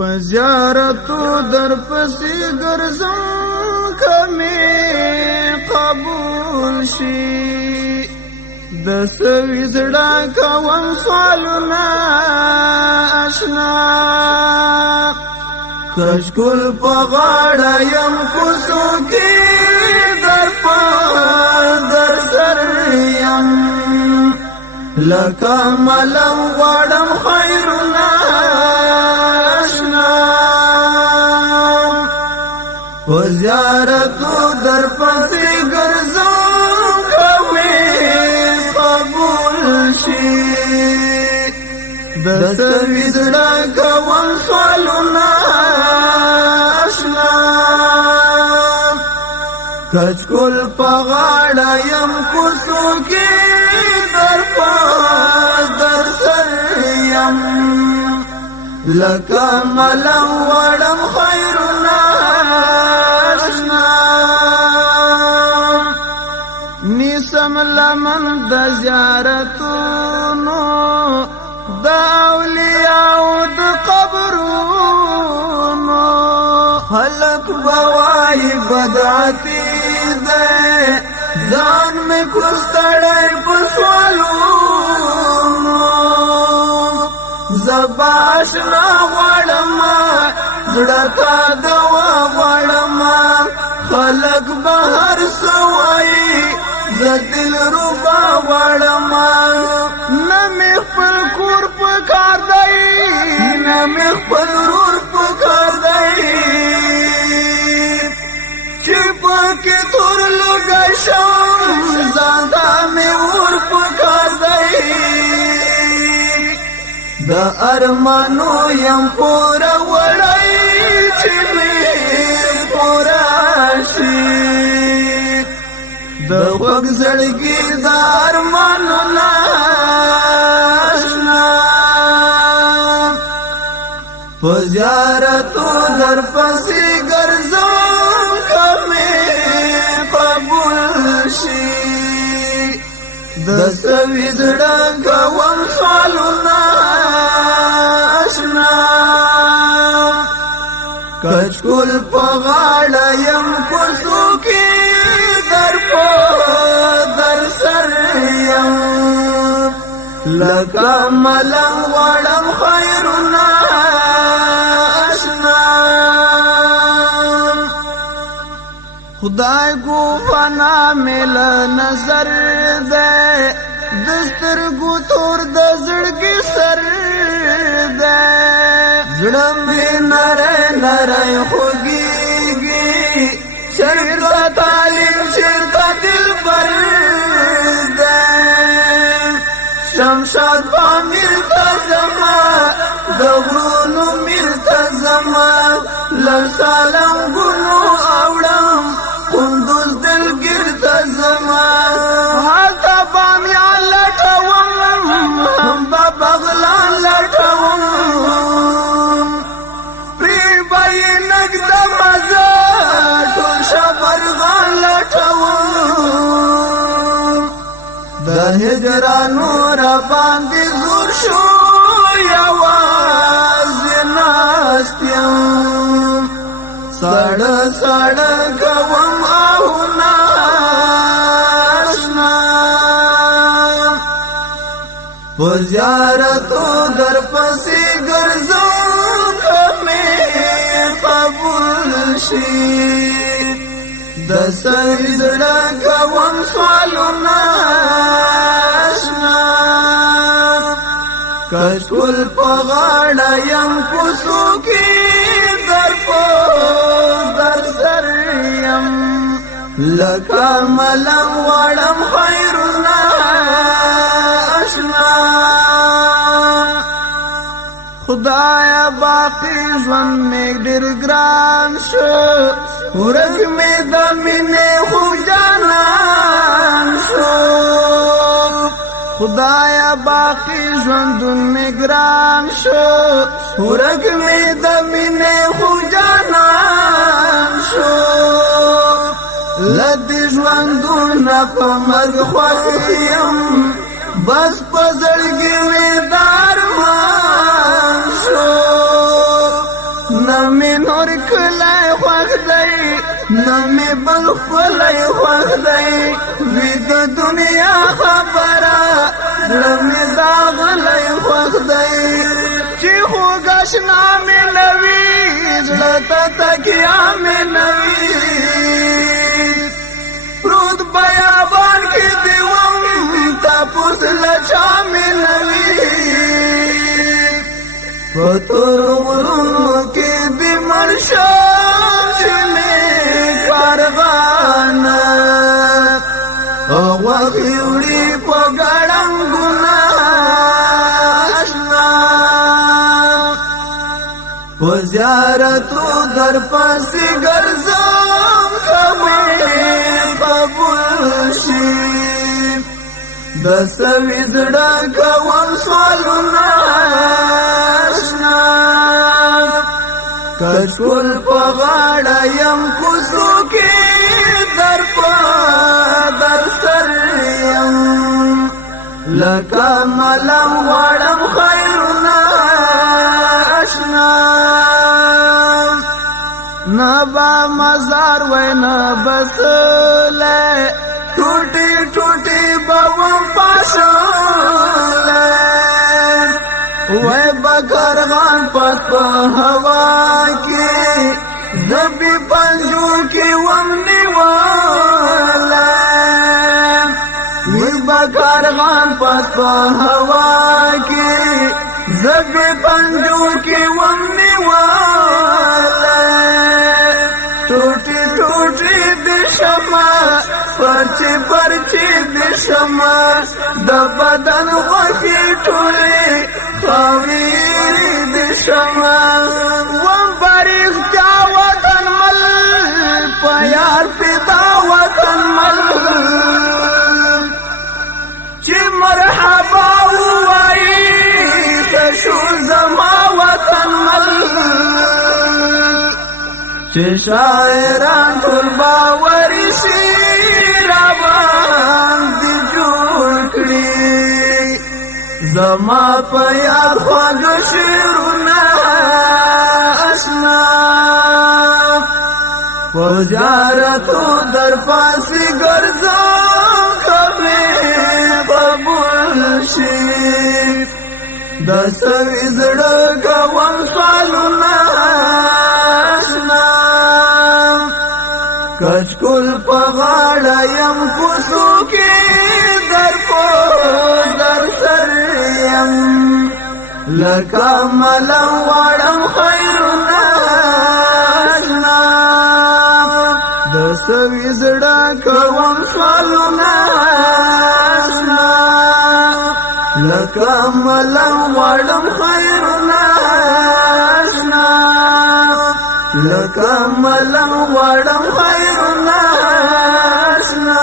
پزیارتو در پسی گرزم کمی قبول شي د سوي زړه کوم سوالونه آشنا کشکول په غاړه يم کوڅو کې در سر یم لکه ملم غواړم خیرونه آشنا په زیارتو در پسې ګرځم کوي قبول شي د سوي زړه کوم سوالونه آشنا کچکول په غاړه یم کوڅو کې در سر یم لکه ملم غواړم خیرونه آشنا نیسم لمن د زیارتونو د اولیاءو د قبرونو خلق بوای بدعتی ده ځان مې کوستړی په سوالونو زبا آشنا غواړم زړه تا دوا غواړم خلق بهر سوای زه دلربا غواړم نه مې خپل کور په کار دی نه مې خپل ورور په کار دی چې پکې تور لوګی شم زانده مې ور په کار دی د ارمانو یم پوره وړی چې مې پوره شي د خوږ زړګي د ارمانو نه آشنا په زیارتو در پسې ګرځم کمې قبول شي د سوي زړه کوم سوالونه آشنا کچکول په غاړه یم کوڅو کې در سر یم لکه ملم غواړم خیرونه آشنا خدای کو فنا مل نظر ده دسترګو تور د زړګي سر ده زړه مې نری نری خوږیږي چرته تعلیم چرته دلبر ده شمشاد پامیر ته زما د غرونو میر ته زما لسالم ګلو اوړم قندوز دلګر ته زما هلته بامیان لټوم هم به بغلان لټوم پرې به یې نږد مزه ټول شبرغان لټوم د هجرانو را باندې زور شو یوازې ناست یم ساړه ساړه کوم آهونه آشنا په زیارتو در پسې ګرځم کمې قبول شي د سوي زړه کوم سوالونه آشنا کشکول په غاړه یم کوڅو کې در سر یم لکه ملم غواړم خیرونه آشنا خدایا باقی ژوند مې ډېر ګران شو ورک مې د مینې خو جانان شو خدایا باقی ژوندون مې ګران شو ورک مې د مینې خو جانان شو لدې ژوندونه په مرګ خوښ یم بس په زړګي مې د ارمان شو نور کلی خوښ دی نه مې بل خپلی خوښ دی وي د دنیا خبره زړه مې داغلی خوښ دی چې خوږ اشنا مې نه وي زړه ته تکیه مې نه وي پروت بیابان کې دې وم تپوس له چا مې نه وي په تور غرونو کې دې مړ شم چې مې کارغانه غوښې وړي په ګړنګونه اشنا په زیارتو در پسې ګرځم که مې قبول شي د سوي زړه کوم سوالونه اشنا کچکول په غاړه یم کوڅو کې در په در سر یم لکه ملم غواړم خیرونه اشنا نه به مزار وای نه بسله ټوټې ټوټې به وم پاشلی وای به کارغان پس په هوا کې زبې پنجو کې وم نیولی وای به کارغان پس په هوا کې زبې پنجو کې وم نیولی ټوټې ټوټې د شمع پرچې پرچې د شمع د بدن غوښې ټولې خاورې د شمع وم برېښتیا وطن مل په یار فدا وطن مل چې مرحبا ووایي څه شو زما وطن مل چې شاعران ټول باوري شي راباندې جوړ کړي زما په یار خواږه شعرونه اشنا په زیارتو در پسې ګرځم که مې قبول شي د سوي زړه کوم سوالونه کچکول په غاړه یم کوڅو کې در په در سر یم لکه ملم غواړم خیرونه اشنا د سوي زړه کوم سوالونه اشنا لکه ملم غواړم خیرونه اشنا لکه ملم غواړم خیرونه اشنا